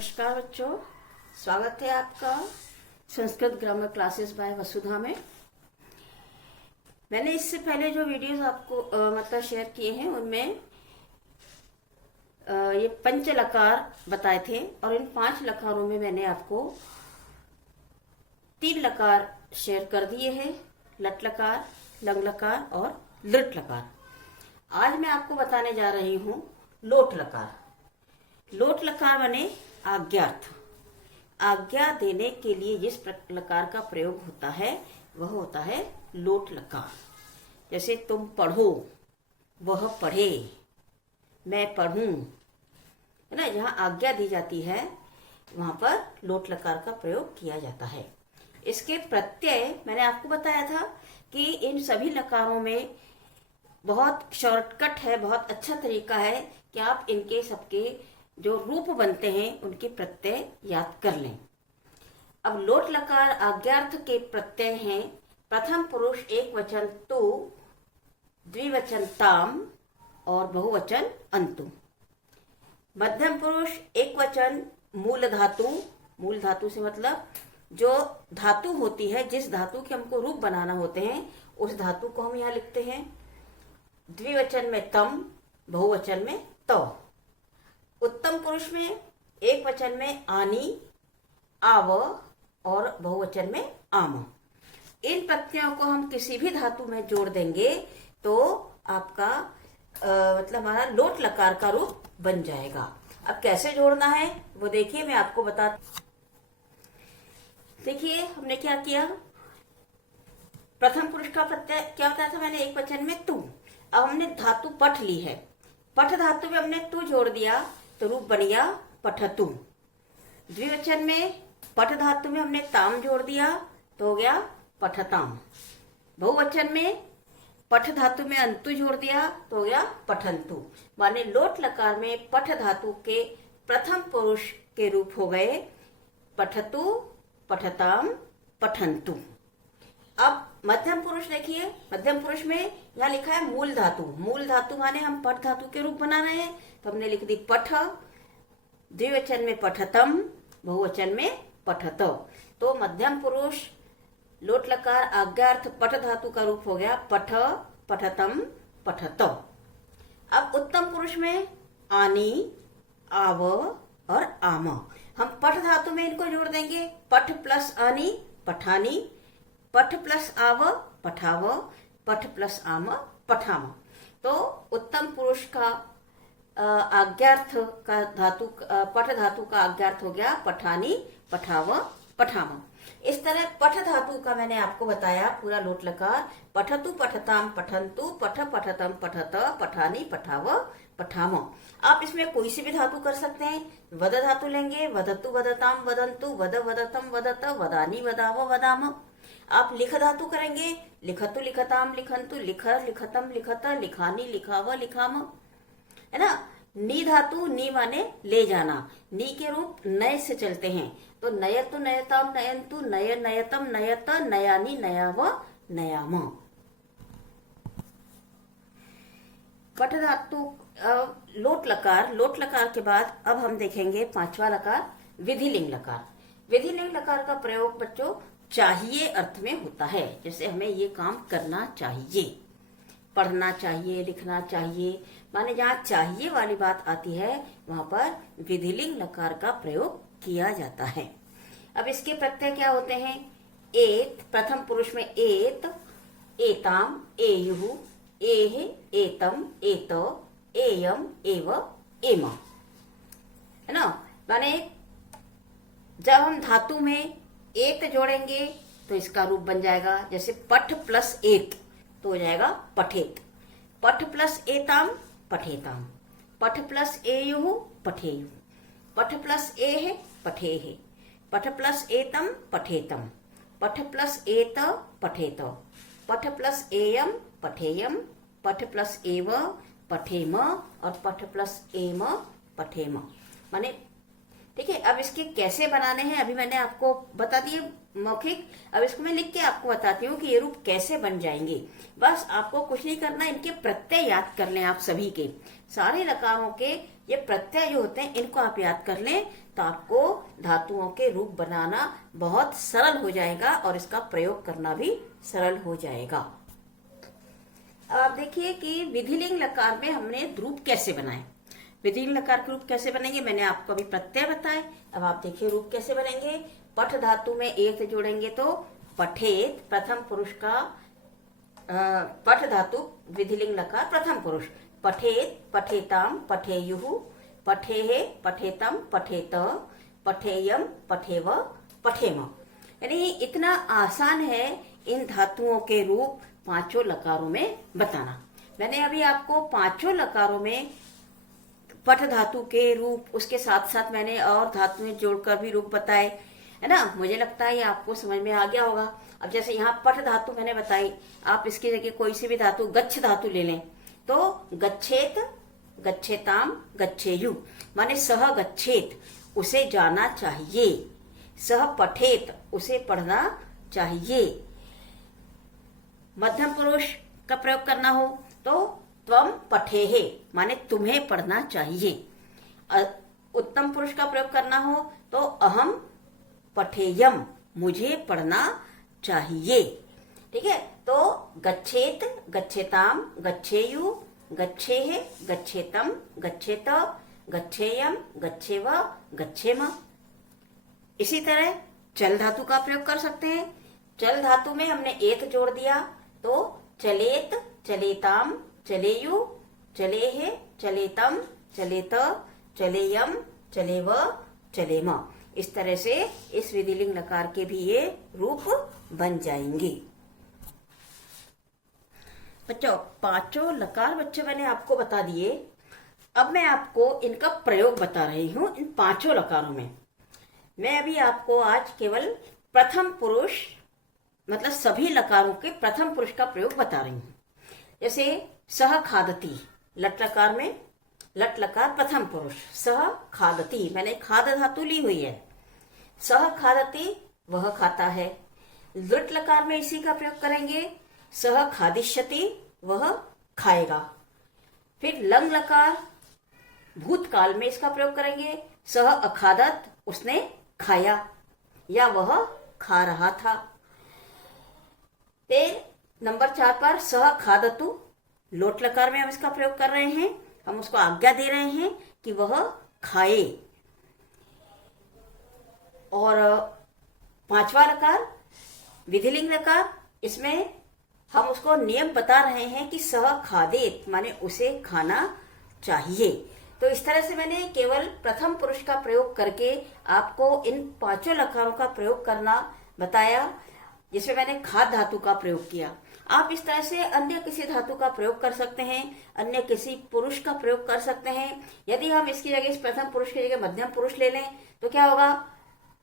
नमस्कार बच्चों, स्वागत है आपका संस्कृत ग्रामर क्लासेस बाय वसुधा में। मैंने इससे पहले जो वीडियोस आपको मतलब शेयर किए हैं उनमें ये पंच लकार बताए थे और इन 5 लकारों में मैंने आपको 3 लकार शेयर कर दिए हैं, लट लकार, लंग लकार और लृट लकार। आज मैं आपको बताने जा रही हूँ लोट लकार। लोट लकार बने आज्ञार्थ। आज्ञा देने के लिए जिस लकार का प्रयोग होता है वह होता है लोट लकार। जैसे तुम पढ़ो, वह पढ़े, मैं पढ़ूं, है ना। जहाँ आज्ञा दी जाती है वहां पर लोट लकार का प्रयोग किया जाता है। इसके प्रत्यय मैंने आपको बताया था कि इन सभी लकारों में बहुत शॉर्टकट है, बहुत अच्छा तरीका है कि आप इनके सबके जो रूप बनते हैं उनके प्रत्यय याद कर लें। अब लोट लकार आज्ञार्थ के प्रत्यय हैं प्रथम पुरुष एक वचन तु, द्विवचन ताम और बहुवचन अंतु। मध्यम पुरुष एक वचन मूल धातु, मूल धातु से मतलब जो धातु होती है, जिस धातु के हमको रूप बनाना होते हैं उस धातु को हम यहाँ लिखते हैं। द्विवचन में तम, बहुवचन में तो। उत्तम पुरुष में एक वचन में आनी, आव और बहुवचन में आम। इन प्रत्ययों को हम किसी भी धातु में जोड़ देंगे तो आपका मतलब हमारा लोट लकार का रूप बन जाएगा। अब कैसे जोड़ना है वो देखिए, मैं आपको बता। देखिए हमने क्या किया, प्रथम पुरुष का प्रत्यय क्या बताया था मैंने, एक वचन में तू। अब हमने धातु पठ ली है, पठ धातु में हमने तू जोड़ दिया तो रूप बन गया पठतु। द्विवचन में पठ धातु में हमने ताम जोड़ दिया तो हो गया पठताम। बहुवचन में पठ धातु में अंतु जोड़ दिया तो हो गया पठंतु। माने लोट लकार में पठ धातु के प्रथम पुरुष के रूप हो गए पठतु, पठताम, पठंतु। अब मध्यम पुरुष देखिए, मध्यम पुरुष में यहाँ लिखा है मूल धातु। मूल धातु माने हम पठ धातु के रूप बना रहे हैं तो हमने लिख दी पठ। द्विवचन में पठतम, बहुवचन में पठत। तो मध्यम पुरुष लोट लकार आज्ञार्थ पठ धातु का रूप हो गया पठ, पठतम, पठत। अब उत्तम पुरुष में आनी, आव और आम। हम पठ धातु में इनको जोड़ देंगे, पठ प्लस आनी पठानी, पठ प्लस आव पठाव, पठ प्लस आम पठाम। तो उत्तम पुरुष का आज्ञार्थ का धातु, पठ धातु का आज्ञार्थ हो गया पठानी, पठाव, पठाम। इस तरह पठ धातु का मैंने आपको बताया पूरा लोट लकार। पठतु, पठताम, पठंतु, पठ, पठतम, पठत, पठानी, पठाव, पठाम। आप इसमें कोई सी भी धातु कर सकते हैं। वद धातु लेंगे, वदतु, वदताम, वदंतु, वद, वदतम, वदत, वदानी, वदाव, वदाम। आप लिख धातु करेंगे, लिखतु, लिखताम, लिखंतु, लिख, लिखतम, लिखत, लिखानी, लिखाव, लिखाम, है ना। नी धातु, नी माने ले जाना। नी के रूप नय से चलते हैं तो नयतु, नयताम, नयंतु, नय, नयतम, नयत, नयानी, नयाव, नयाम। पठ धातु लोट लकार। लोट लकार के बाद अब हम देखेंगे 5वां लकार विधिलिंग लकार। विधिलिंग लकार का प्रयोग बच्चों चाहिए अर्थ में होता है। जैसे हमें ये काम करना चाहिए, पढ़ना चाहिए, लिखना चाहिए, माने जहाँ चाहिए वाली बात आती है वहां पर विधिलिंग लकार का प्रयोग किया जाता है। अब इसके प्रत्यय क्या होते हैं, एत, प्रथम पुरुष में एत, एताम, एयुः, एह, एतम, एत, एयम, एव, एम, है ना। माने जब हम धातु में एत जोड़ेंगे तो इसका रूप बन जाएगा, जैसे पठ प्लस एत तो हो जाएगा पठेत। पठ प्लस एताम पठेताम, पठ प्लस एयुः पठेयुः, पठ प्लस एह पठेह, पठ प्लस एतम पठेतम, पठ प्लस एत पठेत, पठ प्लस एयम पठेयम, पठ प्लस एव पठेम और पठ प्लस एम पठेम। माने ठीक है। अब इसके कैसे बनाने हैं अभी मैंने आपको बता दिए मौखिक। अब इसको मैं लिख के आपको बताती हूँ कि ये रूप कैसे बन जाएंगे। बस आपको कुछ नहीं करना, इनके प्रत्यय याद कर लें आप सभी के, सारे लकारों के ये प्रत्यय जो होते हैं इनको आप याद कर लें, तो आपको धातुओं के रूप बनाना बहुत सरल हो जाएगा और इसका प्रयोग करना भी सरल हो जाएगा। अब आप देखिए कि विधिलिंग लकार में हमने रूप कैसे बनाए। विधिलिंग लकार के रूप कैसे बनेंगे मैंने आपको अभी प्रत्यय बताए। अब आप देखिए रूप कैसे बनेंगे। पठ धातु में एक से जोड़ेंगे तो पठेत, प्रथम पुरुष का पठ धातु विधिलिंग लकार प्रथम पुरुष। पठेत, पठेताम, पठेयुः, पठेहे, पठेतम, पठेत, पठेयम, पठेव, पठेम। यानी इतना आसान है इन धातुओं के रूप पांचों लकारों में बताना। मैंने अभी आपको पांचों लकारों में पठ धातु के रूप, उसके साथ साथ मैंने और धातुएं जोड़कर भी रूप बताए, है ना। मुझे लगता है ये आपको समझ में आ गया होगा। अब जैसे यहाँ पठ धातु मैंने बताई, आप इसकी जगह कोई सी भी धातु गच्छ धातु ले लें तो गच्छेत, गच्छेताम, गच्छेयु, माने सह गच्छेत, उसे जाना चाहिए। सह पठेत, उसे पढ़ना चाहिए। मध्यम पुरुष का प्रयोग करना हो तो त्वम पठेहे, माने तुम्हें पढ़ना चाहिए। उत्तम पुरुष का प्रयोग करना हो तो अहम पठेयम, मुझे पढ़ना चाहिए। ठीक है। तो गच्छेत, गच्छेताम, गच्छेयु, गच्छेहे, गच्छेतम, गच्छेत, गच्छेयम, गच्छेव, गच्छेम। इसी तरह चल धातु का प्रयोग कर सकते हैं। चल धातु में हमने एत जोड़ दिया तो चलेत, चलेताम, चलेयु, चलेहे, चलेतम, चलेत, चलेयम, चलेव, चलेम। इस तरह से इस विधिलिंग लकार के भी ये रूप बन जाएंगे। बच्चों पांचों लकार बच्चों मैंने आपको बता दिए। अब मैं आपको इनका प्रयोग बता रही हूँ इन पांचों लकारों में। मैं अभी आपको आज केवल प्रथम पुरुष मतलब सभी लकारों के प्रथम पुरुष का प्रयोग बता रही हूँ। जैसे सह खादती, लट लकार में लट लकार प्रथम पुरुष, सह खादती, मैंने खाद धातु ली हुई है। सह खादती, वह खाता है। लुट लकार में इसी का प्रयोग करेंगे। सह खादिष्यति, वह खाएगा। फिर लंग लकार, भूतकाल में इसका प्रयोग करेंगे। सह अखादत, उसने खाया या वह खा रहा था। फिर नंबर 4 पर सह खादतु, लोट लकार में हम इसका प्रयोग कर रहे हैं, हम उसको आज्ञा दे रहे हैं कि वह खाए। और 5वां लकार विधिलिंग लकार, इसमें हम उसको नियम बता रहे हैं कि सह खादेत, माने उसे खाना चाहिए। तो इस तरह से मैंने केवल प्रथम पुरुष का प्रयोग करके आपको इन पांचों लकारों का प्रयोग करना बताया, जिसमें मैंने खाद धातु का प्रयोग किया। आप इस तरह से अन्य किसी धातु का प्रयोग कर सकते हैं, अन्य किसी पुरुष का प्रयोग कर सकते हैं। यदि हम इसकी जगह, इस प्रथम पुरुष की जगह मध्यम पुरुष ले लें तो क्या होगा।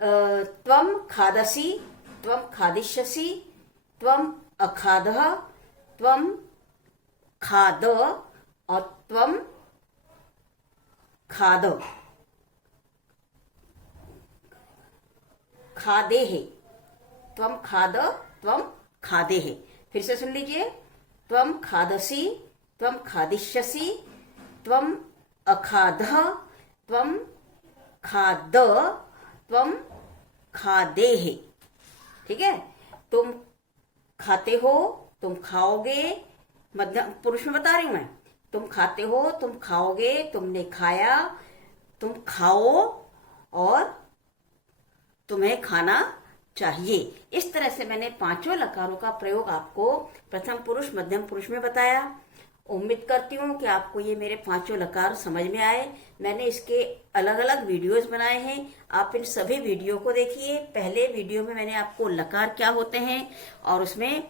त्वम खादसी, त्वम खादिष्यसि, त्वम अखादः, त्वम खाद और त्वम खाद, खादेहे, त्वम खाद, त्वम खादेहे। फिर से सुन लीजिए। त्वम खादसी, त्वम खादिष्यसि, त्वम अखादः, त्वम खाद, त्वम खादेहे। ठीक है। तुम खाते हो, तुम खाओगे, मध्यम पुरुष में बता रही हूं मैं। तुम खाते हो, तुम खाओगे, तुमने खाया, तुम खाओ और तुम्हें खाना चाहिए। इस तरह से मैंने पांचों लकारों का प्रयोग आपको प्रथम पुरुष मध्यम पुरुष में बताया। उम्मीद करती हूँ कि आपको ये मेरे पांचों लकार समझ में आए। मैंने इसके अलग अलग वीडियोस बनाए हैं, आप इन सभी वीडियो को देखिए। पहले वीडियो में मैंने आपको लकार क्या होते हैं और उसमें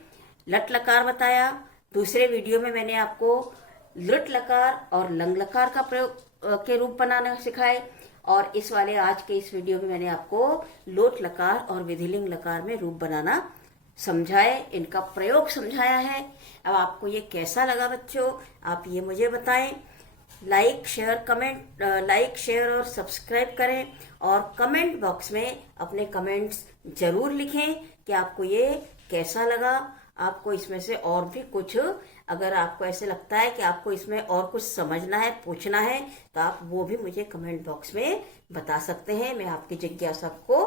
लट लकार बताया। दूसरे वीडियो में मैंने आपको लुट लकार और लंग लकार का प्रयोग के रूप बनाना सिखाए। और इस वाले आज के इस वीडियो में मैंने आपको लोट लकार और विधिलिंग लकार में रूप बनाना समझाए, इनका प्रयोग समझाया है। अब आपको ये कैसा लगा बच्चों, आप ये मुझे बताएं। Like share comment, like share और सब्सक्राइब करें और कमेंट बॉक्स में अपने कमेंट्स जरूर लिखें कि आपको ये कैसा लगा। आपको इसमें से और भी कुछ, अगर आपको ऐसे लगता है कि आपको इसमें और कुछ समझना है, पूछना है, तो आप वो भी मुझे कमेंट बॉक्स में बता सकते हैं। मैं आपकी जिज्ञासा को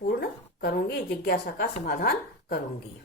पूर्ण करूंगी, जिज्ञासा का समाधान करूंगी।